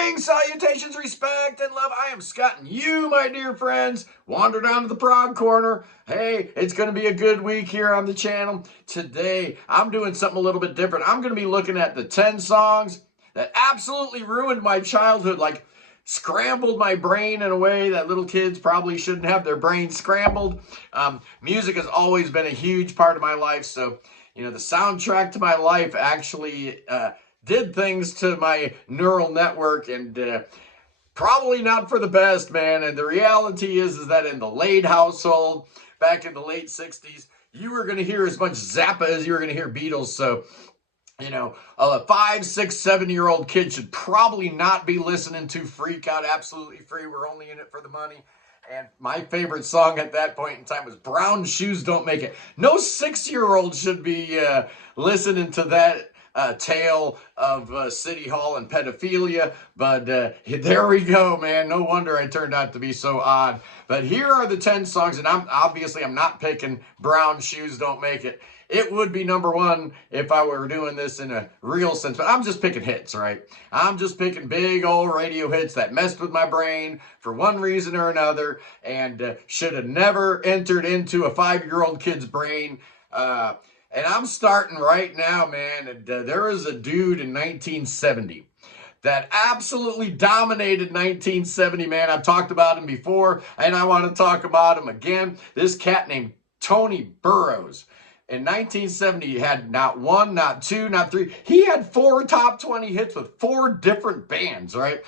Greetings, salutations, respect, and love. I am Scott, and you, my dear friends, wander down to the Prog Corner. Hey, it's going to be a good week here on the channel. Today, I'm doing something a little bit different. I'm going to be looking at the 10 songs that absolutely ruined my childhood, like scrambled my brain in a way that little kids probably shouldn't have their brains scrambled. Music has always been a huge part of my life, so, you know, the soundtrack to my life actually did things to my neural network, and probably not for the best, man. And the reality is that in the Lade household, back in the late 60s, you were going to hear as much Zappa as you were going to hear Beatles. So, you know, a 5, 6, 7-year-old kid should probably not be listening to Freak Out Absolutely Free. We're only in it for the money. And my favorite song at that point in time was Brown Shoes Don't Make It. No 6-year-old should be listening to that tale of City Hall and pedophilia, but there we go, man. No wonder I turned out to be so odd. But here are the 10 songs, and I'm not picking Brown Shoes Don't Make It. It would be number one if I were doing this in a real sense, but I'm just picking hits, right? I'm just picking big old radio hits that messed with my brain for one reason or another, and should have never entered into a 5-year-old kid's brain. And I'm starting right now, man. And there was a dude in 1970 that absolutely dominated 1970, man. I've talked about him before, and I want to talk about him again. This cat named Tony Burrows. In 1970, he had not one, not two, not three. He had 4 top 20 hits with 4 different bands, right?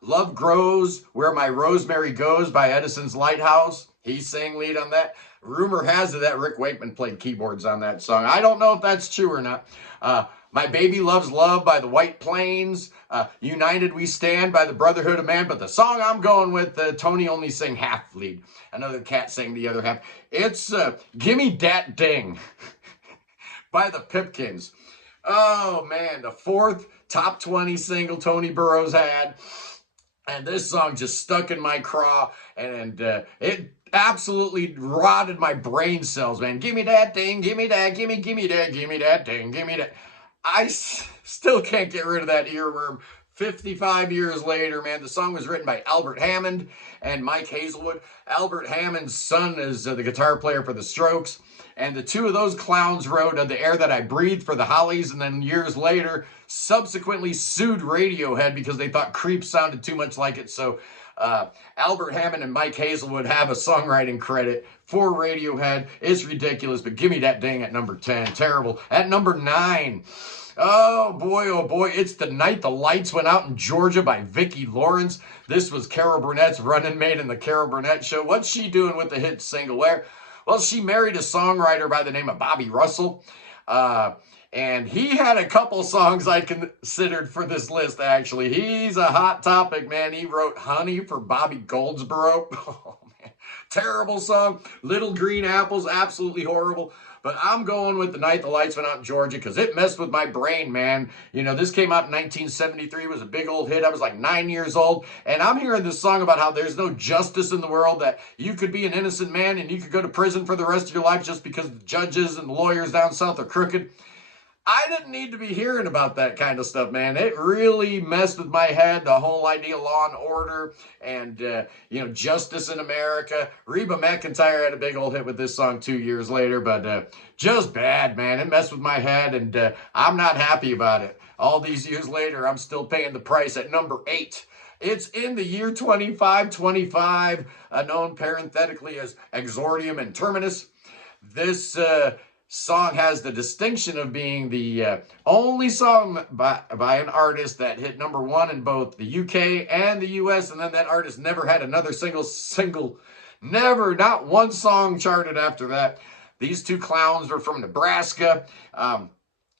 Love Grows, Where My Rosemary Goes by Edison's Lighthouse. He sang lead on that. Rumor has it that Rick Wakeman played keyboards on that song. I don't know if that's true or not. My Baby Loves Love by the White Plains. United We Stand by the Brotherhood of Man. But the song I'm going with, Tony only sang half lead. Another cat sang the other half. It's Gimme Dat Ding by the Pipkins. Oh, man, the 4th top 20 single Tony Burrows had. And this song just stuck in my craw, and it absolutely rotted my brain cells, man. Give me that thing, give me that, give me that, give me that thing, give me that. I still can't get rid of that earworm 55 years later, man. The song was written by Albert Hammond and Mike Hazelwood. Albert Hammond's son is the guitar player for the Strokes, and the two of those clowns wrote The Air That I Breathe for the Hollies, and then years later subsequently sued Radiohead because they thought Creep sounded too much like it. So Albert Hammond and Mike Hazelwood have a songwriting credit for Radiohead. It's ridiculous, but Give Me That Ding at number 10. Terrible. At number 9, oh boy, it's The Night the Lights Went Out in Georgia by Vicki Lawrence. This was Carol Burnett's running mate in the Carol Burnett Show. What's she doing with the hit single? Well, she married a songwriter by the name of Bobby Russell. And he had a couple songs I considered for this list, actually. He's a hot topic, man. He wrote Honey for Bobby Goldsboro. Oh, man. Terrible song. Little Green Apples, absolutely horrible. But I'm going with The Night the Lights Went Out in Georgia because it messed with my brain, man. You know, this came out in 1973. It was a big old hit. I was like 9 years old. And I'm hearing this song about how there's no justice in the world, that you could be an innocent man and you could go to prison for the rest of your life just because the judges and the lawyers down south are crooked. I didn't need to be hearing about that kind of stuff, man. It really messed with my head, the whole idea of law and order and, you know, justice in America. Reba McEntire had a big old hit with this song 2 years later, but just bad, man. It messed with my head, and I'm not happy about it. All these years later, I'm still paying the price at number 8. It's in the year 2525, known parenthetically as Exortium and Terminus. This song has the distinction of being the only song by an artist that hit number 1 in both the UK and the US, and then that artist never had another not one song charted after that. These two clowns were from Nebraska,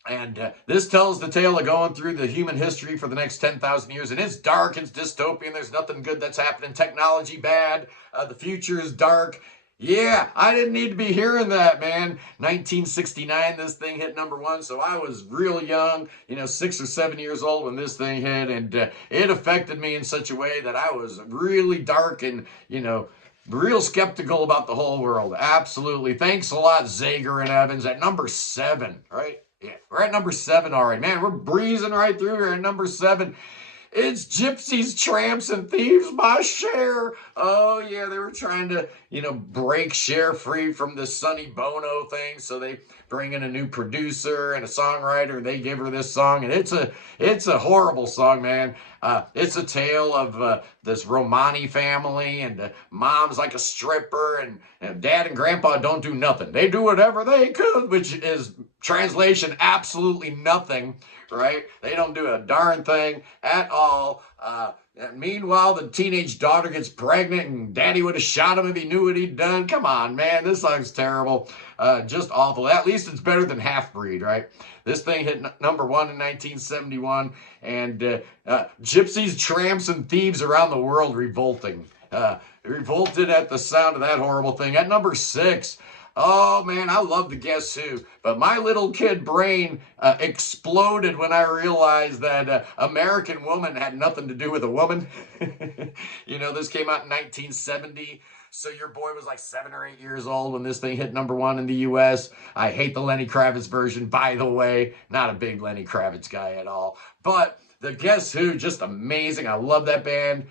and this tells the tale of going through the human history for the next 10,000 years, and it's dark, it's dystopian, there's nothing good that's happening, technology bad, the future is dark. Yeah, I didn't need to be hearing that, man. 1969, this thing hit number 1, so I was real young, you know, 6 or 7 years old when this thing hit, and it affected me in such a way that I was really dark and, you know, real skeptical about the whole world. Absolutely. Thanks a lot, Zager and Evans, at number 7, right? Yeah, we're at number 7 already. Man, we're breezing right through here at number 7. It's Gypsies, Tramps, and Thieves by Cher. Oh, yeah, they were trying to, break Cher free from the Sonny Bono thing. So they bring in a new producer and a songwriter. They give her this song, and it's a horrible song, man. It's a tale of this Romani family, and mom's like a stripper, and dad and grandpa don't do nothing. They do whatever they could, which is translation absolutely nothing, right? They don't do a darn thing at all. And meanwhile, the teenage daughter gets pregnant, and daddy would have shot him if he knew what he'd done. Come on, man, this song's terrible. Just awful. At least it's better than Half Breed, right? This thing hit number one in 1971, and gypsies, tramps, and thieves around the world revolting. Revolted at the sound of that horrible thing. At number 6, oh man, I love the Guess Who, but my little kid brain exploded when I realized that American Woman had nothing to do with a woman. This came out in 1970. So your boy was like 7 or 8 years old when this thing hit number 1 in the U.S. I hate the Lenny Kravitz version, by the way. Not a big Lenny Kravitz guy at all. But the Guess Who, just amazing. I love that band.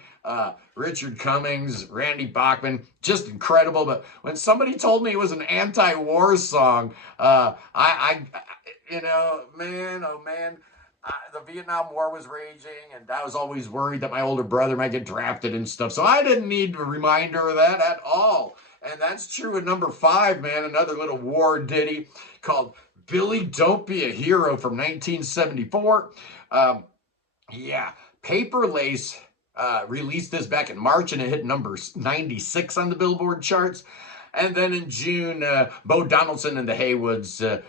Richard Cummings, Randy Bachman, just incredible. But when somebody told me it was an anti-war song, man, oh man. The Vietnam War was raging, and I was always worried that my older brother might get drafted and stuff. So I didn't need a reminder of that at all. And that's true at number 5, man. Another little war ditty called Billy Don't Be a Hero from 1974. Paper Lace released this back in March, and it hit number 96 on the Billboard charts. And then in June, Bo Donaldson and the Haywoods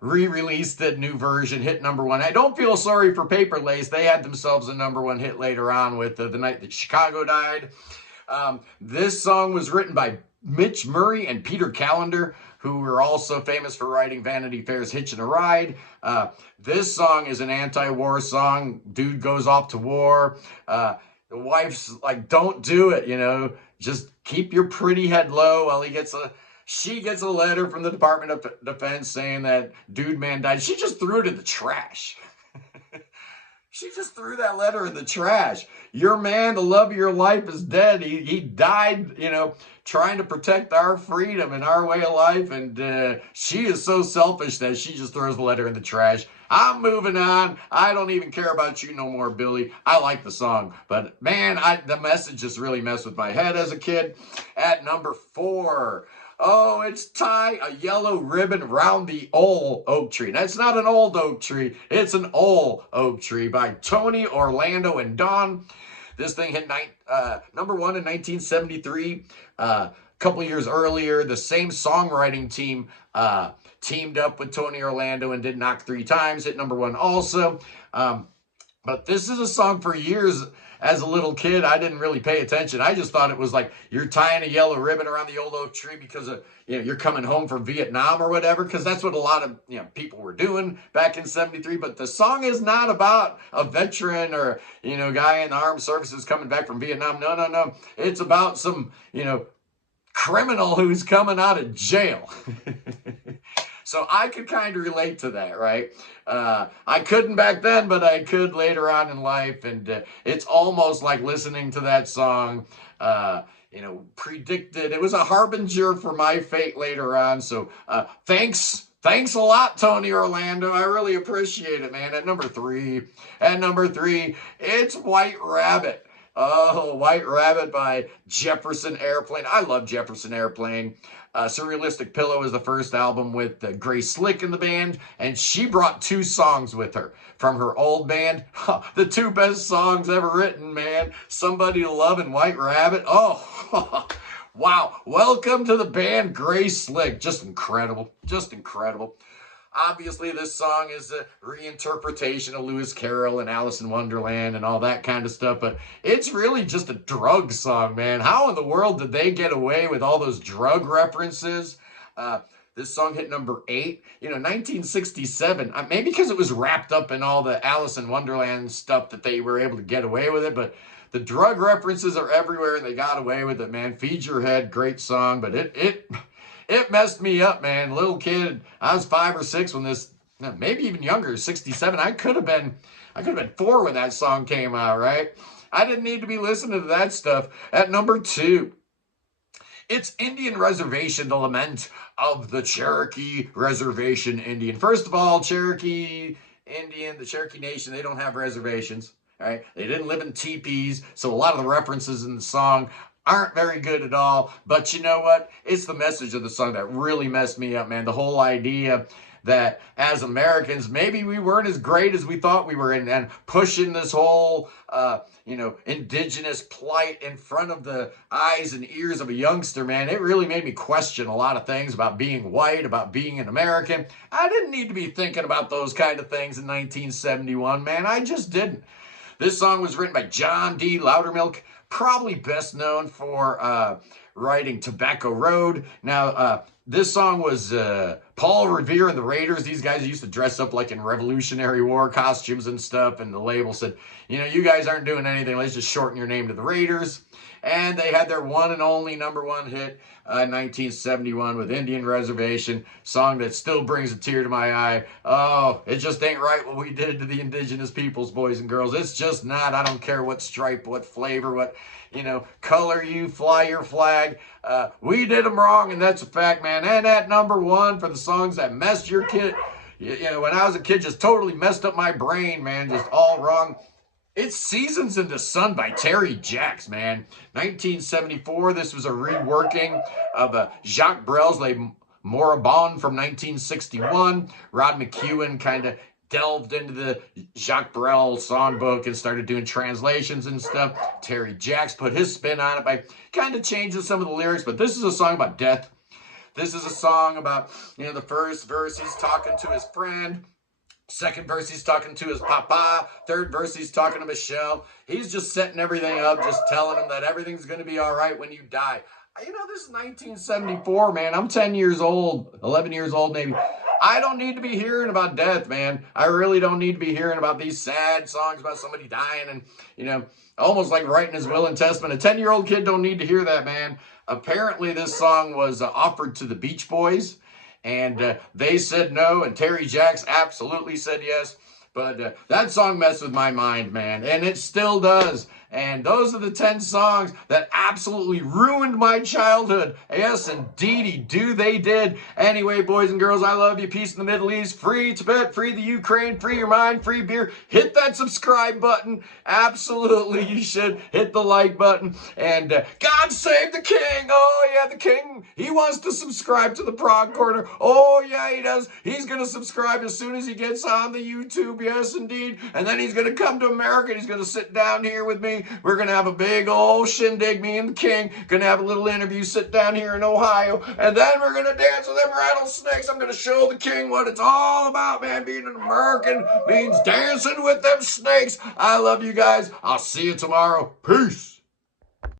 re-released the new version, hit number 1. I don't feel sorry for Paper Lace. They had themselves a number 1 hit later on with The Night That Chicago Died. This song was written by Mitch Murray and Peter Callender, who were also famous for writing Vanity Fair's Hitchin' a Ride. This song is an anti-war song. Dude goes off to war. The wife's like, don't do it, just keep your pretty head low while she gets a letter from the Department of Defense saying that dude man died. She just threw it in the trash. She just threw that letter in the trash. Your man, the love of your life, is dead. He died, trying to protect our freedom and our way of life. And she is so selfish that she just throws the letter in the trash. I'm moving on. I don't even care about you no more, Billy. I like the song. But, man, the message just really messed with my head as a kid. At number 4... oh, it's tie a yellow ribbon round the old oak tree. Now, it's not an old oak tree. It's an old oak tree by Tony, Orlando, and Dawn. This thing hit number 1 in 1973. A couple years earlier, the same songwriting team teamed up with Tony Orlando and did Knock 3 Times. Hit number 1 also. But this is a song for years. As a little kid, I didn't really pay attention. I just thought it was like you're tying a yellow ribbon around the old oak tree because of, you're coming home from Vietnam or whatever, because that's what a lot of people were doing back in 73. But the song is not about a veteran or guy in the armed services coming back from Vietnam. No. It's about some criminal who's coming out of jail. So I could kind of relate to that, right? I couldn't back then, but I could later on in life. And it's almost like listening to that song, predicted. It was a harbinger for my fate later on. So thanks a lot, Tony Orlando. I really appreciate it, man. At number 3, it's White Rabbit. Oh, White Rabbit by Jefferson Airplane. I love Jefferson Airplane. Surrealistic Pillow is the first album with Grace Slick in the band, and she brought 2 songs with her from her old band. The 2 best songs ever written, man. Somebody to Love and White Rabbit. Oh, wow. Welcome to the band, Grace Slick. Just incredible. Just incredible. Obviously, this song is a reinterpretation of Lewis Carroll and Alice in Wonderland and all that kind of stuff, but it's really just a drug song, man. How in the world did they get away with all those drug references? This song hit number 8. 1967, maybe because it was wrapped up in all the Alice in Wonderland stuff that they were able to get away with it, but the drug references are everywhere and they got away with it, man. Feed Your Head, great song, but it messed me up, man. Little kid, I was 5 or 6 when this, maybe even younger, 67. I could have been I could have been 4 when that song came out, right? I didn't need to be listening to that stuff. At number 2, it's Indian Reservation, the lament of the Cherokee Reservation Indian. First of all, Cherokee Indian, the Cherokee Nation, they don't have reservations, right? They didn't live in teepees, so a lot of the references in the song aren't very good at all. But you know what? It's the message of the song that really messed me up, man. The whole idea that as Americans, maybe we weren't as great as we thought we were, and pushing this whole, indigenous plight in front of the eyes and ears of a youngster, man, it really made me question a lot of things about being white, about being an American. I didn't need to be thinking about those kind of things in 1971, man. I just didn't. This song was written by John D. Loudermilk, probably best known for writing Tobacco Road. Now, this song was Paul Revere and the Raiders. These guys used to dress up like in Revolutionary War costumes and stuff, and the label said, you guys aren't doing anything. Let's just shorten your name to the Raiders. And they had their one and only #1 hit in 1971 with Indian Reservation, song that still brings a tear to my eye. Oh, it just ain't right what we did to the indigenous peoples, boys and girls. It's just not. I don't care what stripe, what flavor, what, color you fly your flag. We did them wrong, and that's a fact, man. And at #1 for the songs that messed your kid, when I was a kid, just totally messed up my brain, man, just all wrong. It's Seasons in the Sun by Terry Jacks, man. 1974, this was a reworking of Jacques Brel's Les Moribonds from 1961. Rod McEwen kind of delved into the Jacques Brel songbook and started doing translations and stuff. Terry Jacks put his spin on it by kind of changing some of the lyrics, but this is a song about death. This is a song about, the first verse he's talking to his friend. Second verse, he's talking to his papa. Third verse, he's talking to Michelle. He's just setting everything up, just telling him that everything's going to be all right when you die. This is 1974, man. I'm 10 years old, 11 years old maybe. I don't need to be hearing about death, man. I really don't need to be hearing about these sad songs about somebody dying and, almost like writing his will and testament. A 10-year-old kid don't need to hear that, man. Apparently, this song was offered to the Beach Boys. And they said no, and Terry Jacks absolutely said yes. But that song messed with my mind, man, and it still does. And those are the 10 songs that absolutely ruined my childhood. Yes, indeedy, do they did. Anyway, boys and girls, I love you. Peace in the Middle East. Free Tibet, free the Ukraine, free your mind, free beer. Hit that subscribe button. Absolutely, you should hit the like button. And God save the king. Oh, yeah, the king. He wants to subscribe to the Prog Corner. Oh, yeah, he does. He's going to subscribe as soon as he gets on the YouTube. Yes, indeed. And then he's going to come to America. He's going to sit down here with me. We're going to have a big old shindig, me and the king. Going to have a little interview, sit down here in Ohio. And then we're going to dance with them rattlesnakes. I'm going to show the king what it's all about, man. Being an American means dancing with them snakes. I love you guys. I'll see you tomorrow. Peace.